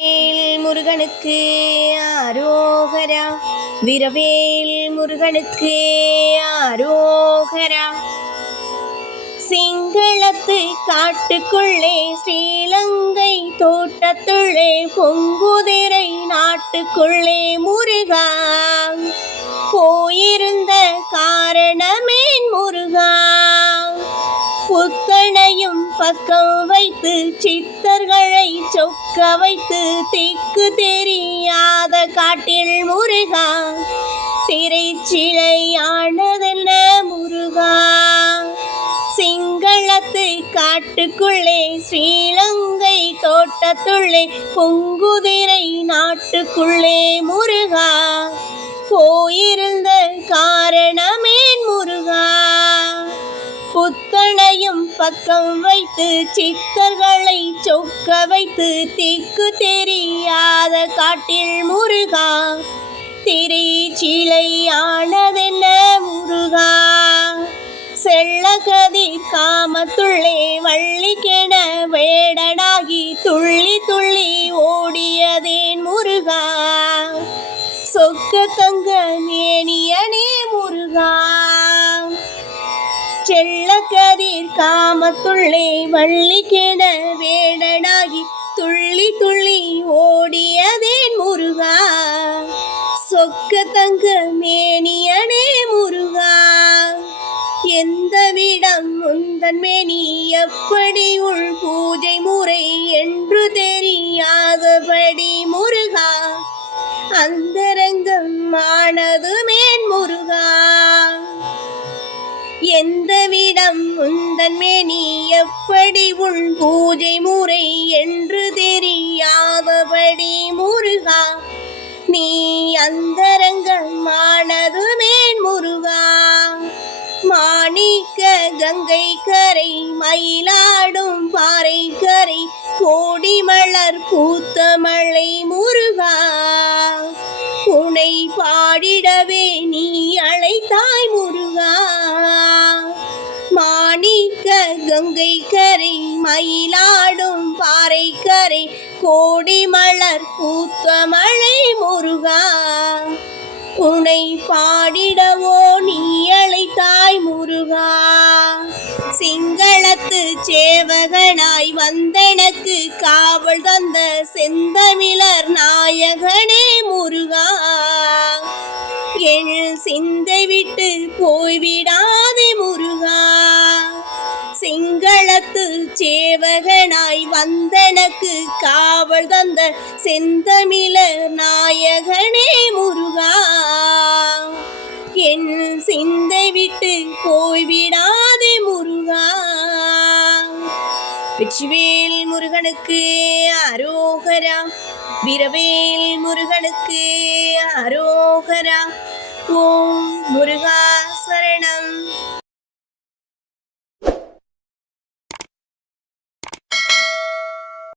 வேல் முருகனுக்கு ஆரோகரா. விரவேல் முருகனுக்கு ஆரோகரா. சிங்களத்து காட்டுக்குள்ளே ஸ்ரீலங்கை தோட்டத்துள்ளே பொங்குதிரை நாட்டுக்குள்ளே முருகா. போயிருந்த காரணமேன் முருகா. புத்தனையும் பக்கம் வைத்து சித்தர்களை சொக்க வைத்து திக்கு தெரியாத காட்டில் முருகா திரைச்சிலையானதென்ன முருகா? சிங்களத்து காட்டுக்குள்ளே ஸ்ரீலங்கை தோட்டத்துள்ளே பொங்குதிரை நாட்டுக்குள்ளே முருகா போயிருந்த காரணம் புத்தனையும் பக்கம் வைத்து சித்தர்களை சொக்க வைத்து திக்கு தெரியாத காட்டில் முருகா. திரைச்சிலையானதென்ன முருகா? செல்லகதி காமத்துள்ளே வள்ளிக்கென வேடனாகி துள்ளி துள்ளி ஓடியதேன் முருகா. சொக்க தங்க மேனியனே முருகா. செல்ல கதிர் காமத்துள்ளே வள்ளி வள்ளிக்கென வேடனாகி துள்ளி துள்ளி ஓடியதேன் முருகா. சொக்க தங்க மேனியனே முருகா. எந்த விடம் முந்தன் மேனி எப்படி உள் பூஜை முறை என்று தெரியா. எந்த விடம் உந்தன் மேனி எப்படி உள் பூஜை முறை என்று தெரியாதபடி முருகா நீ அந்தரங்கமானது மேன் முருகா. மாணிக்க கங்கை கரை மயிலாடும் பாறை கரை கோடி மலர் பூத்த மழை முருகா. உனை பாடிடவே நீ அழைத்தாய் கங்கை கரை மயிலாடும் பாறை கரை கோடி மலர் பூத்த மழை முருகா. உனை பாடிடவோ நீ அழைத்தாய் முருகா. சிங்களத்து சேவகனாய் வந்தனக்கு காவல் தந்த செந்தமிழர் நாயகனே முருகா. என் சிந்தை விட்டு போய்விடா சிங்களத்து சேவகனாய் வந்தனக்கு காவல் தந்த செந்தமிழர் நாயகனே முருகா. என் சிந்தை விட்டு போய்விடாதே முருகா. வெற்றிவேல் முருகனுக்கு அரோகரா. விரவேல் முருகனுக்கு அரோகரா. ஓம் முருகா சரணம்.